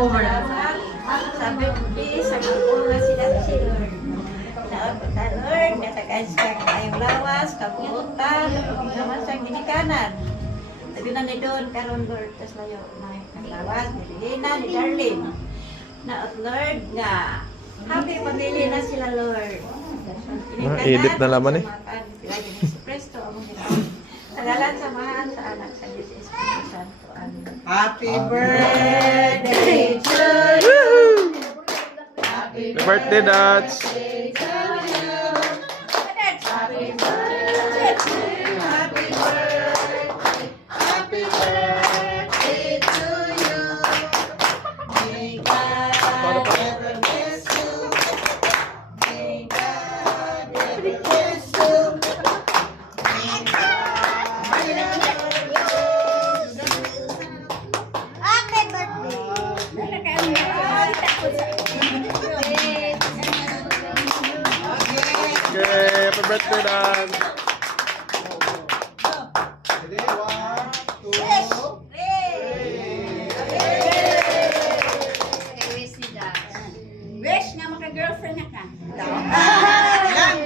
Over. Sabi ko, please, sabi ko nga sila si Lord. Sabi ko, Lord, natagaan siya kayong lawas, kabuutan, naman sa ginikanan. Sabi na ni Don, karon Lord, tas layo, ng lawas, ni Lilina, ni Darlene. Na, Lord, nga, happy pamilya na sila, Lord. Edit na laman eh. Si Presto, among ginagawa. Nagalan samahan sa anak sa Diyos Espiritu Santo. Amen. Happy birthday to you. Happy Happy birthday, Dats! birthday to you. Happy birthday to you. Happy birthday. Happy birthday to you. May God ever bless you. May God ever bless you. May God ever bless you. Okay, happy birthday, Dats! Happy birthday.